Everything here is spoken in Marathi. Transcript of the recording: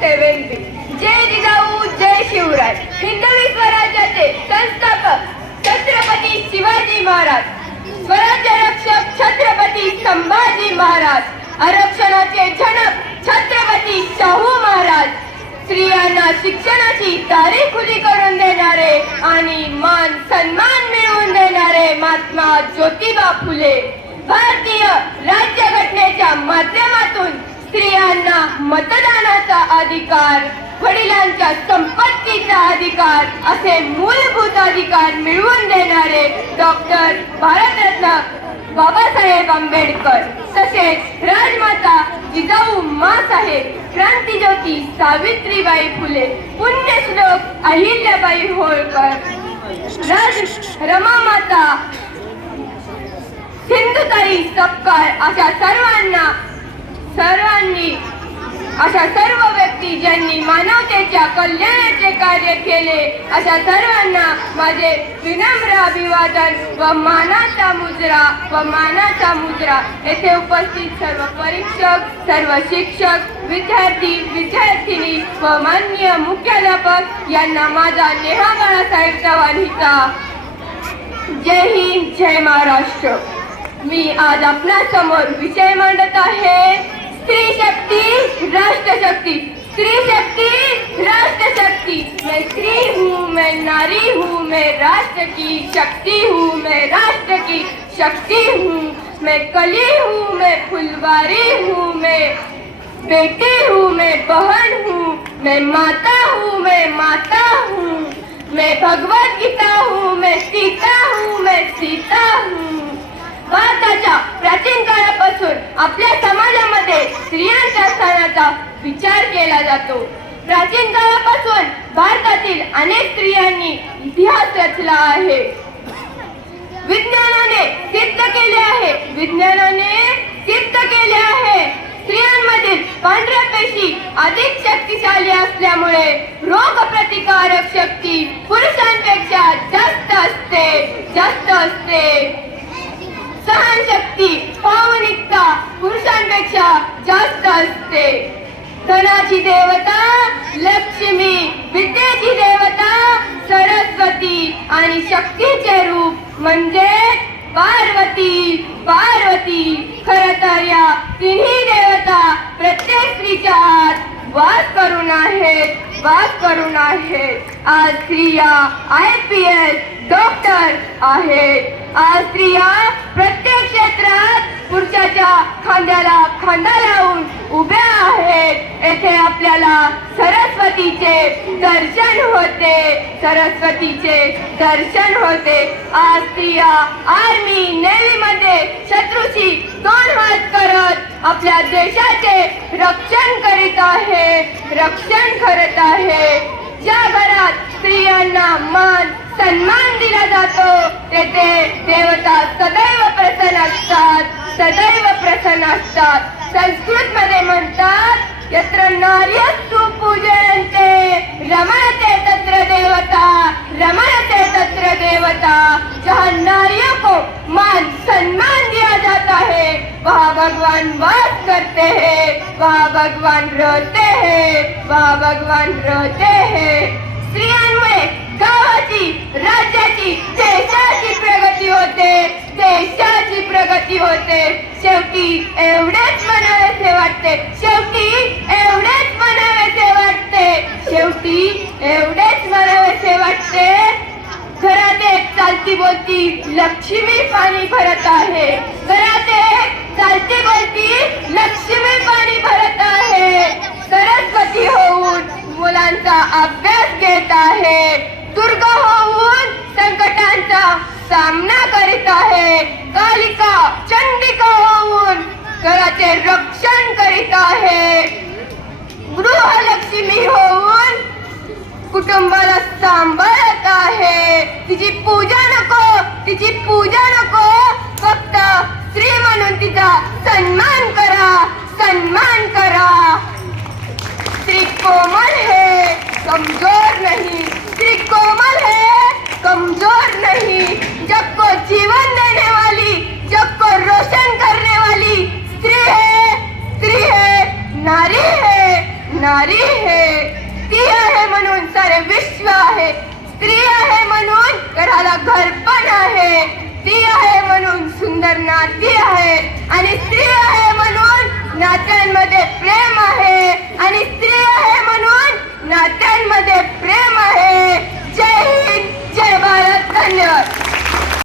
सेव्हन्टी जय जिजाऊ जय शिवराय. हिंदवी स्वराज्याचे संस्थापक छत्रपती शिवाजी महाराज. स्वराज्य रक्षक छत्रपती संभाजी महाराज. आरक्षणाचे जनक छत्रपती शाहू महाराज. स्त्रियांना शिक्षणाची दारे खुली करून देणारे आणि मान सन्मान मिळवून देणारे महात्मा ज्योतिबा फुले. भारतीय राज्यघटनेच्या माध्यमातून स्त्रियांना मतदानाचा अधिकार वडिलांच्या संपत्तीचा अधिकार असे मूलभूत अधिकार मिळवून देणारे डॉक्टर भारतरत्न बाबासाहेब आंबेडकर तसेच राजमाता जिजाऊ मासाहेब क्रांतीज्योती सावित्रीबाई फुले पुण्यश्लोक अहिल्याबाई होळकर राज रमामाता सिंधुताई सपकाळ अशा सर्वांना सर्वांनी अशा सर्व व्यक्ती ज्यांनी मानवतेच्या कल्याणाचे कार्य केले अशा सर्वांना माझे विनम्र अभिवादन व मानाचा मुजरा व मानाचा मुजरा. येथे उपस्थित सर्व परीक्षक सर्व शिक्षक विद्यार्थी विद्यार्थिनी व माननीय मुख्याध्यापक यांना माझा नेहा बाळासाहेब चव्हाण हिचा. जय हिंद जय महाराष्ट्र. मी आज आपल्यासमोर विषय मांडत आहे. स्त्री शक्ती राष्ट्र शक्ती. स्त्री शक्ती राष्ट्र शक्ती. मैं स्त्री हूँ मैं नारी हूँ मैं राष्ट्र की शक्ति हूँ मैं राष्ट्र की शक्ति हूँ. मैं कली हूँ मैं फुलवारी हूँ मैं बेटी हूँ मैं बहन हूँ. मैं माता हूँ मैं माता हूँ. मैं भगवत गीता हूँ मैं सीता हूँ मैं सीता हूँ. भारताच्या प्राचीन काळापासून आपल्या समाजामध्ये स्त्रियांच्या स्थानाचा विचार केला जातो. प्राचीन काळापासून भारतातील अनेक स्त्रियांनी इतिहास रचला आहे. विज्ञानाने सिद्ध केले आहे. विज्ञानाने सिद्ध केले आहे. स्त्रियांमधील पांढऱ्या पेशी अधिक शक्तिशाली असल्यामुळे रोग प्रतिकारक शक्ती पुरुषांपेक्षा जास्त असते जास्त असते सहनशक्ती भावनिकता पुरुषांपेक्षा जास्त असते धनाची देवता लक्ष्मी विद्येची देवता सरस्वती आणि शक्तीचे रूप म्हणजे पार्वती। पार्वती खर तर या तिन्ही देवता प्रत्येक स्त्रीच्या आत वास करून आहेत वास करून आहेत। आज स्त्रिया आय पी एस डॉक्टर आहेत। आज स्त्रिया प्रत्येक खुर्च्याच्या खांद्याला खांदा लावून उभ्या आहेत. येथे आपल्याला सरस्वतीचे दर्शन होते. सरस्वतीचे दर्शन होते. आज स्त्रिया आर्मी नेव्ही मध्ये शत्रूशी दोन हात करत आपल्या देशाचे रक्षण करीत आहे. रक्षण करत आहे. ज्या घरात स्त्रियांना मान सन्मान दिला जातो तेथे देवता सदैव प्रसन्न असतात सदैव प्रसन्न असतात. संस्कृत मध्ये म्हणतात यत्र नार्यस्तु पूजयन्ते रमणते तत्र देवता रमणते तत्र देवता. जहाँ नारियों को मान सम्मान दिया जाता है वहाँ भगवान वास करते हैं वहाँ भगवान रहते हैं वहाँ भगवान रहते हैं। स्त्रियांमुळे गावाची राज्याची देशाची प्रगती होते देशाची होते. शेवटी एवढेच म्हणावेसे वाटते. शेवटी एवढेच म्हणावेसे वाटते. शेवटी एवढेच म्हणावेसे वाटते. घरात एक चालती बोलती लक्ष्मी पाणी भरत आहे. घरात एक चालती बोलती लक्ष्मी पाणी भरत आहे. सरस्वती होऊन मुलांचा अभ्यास घेत आहे. दुर्गा होऊन संकटांचा सामना करीत आहे कालिका चंडिका होऊन घराचे रक्षण करीत आहे गृहलक्ष्मी होऊन कुटुंबाला सांभाळत तिची पूजा नको, तिची पूजा नको, फक्त स्त्री म्हणून तिचा सन्मान करा सन्मान करा। म्हणून सारे विश्व आहे. स्त्री आहे म्हणून घराला घर पण आहे. ती आहे म्हणून सुंदर नाती आहे. आणि स्त्री आहे म्हणून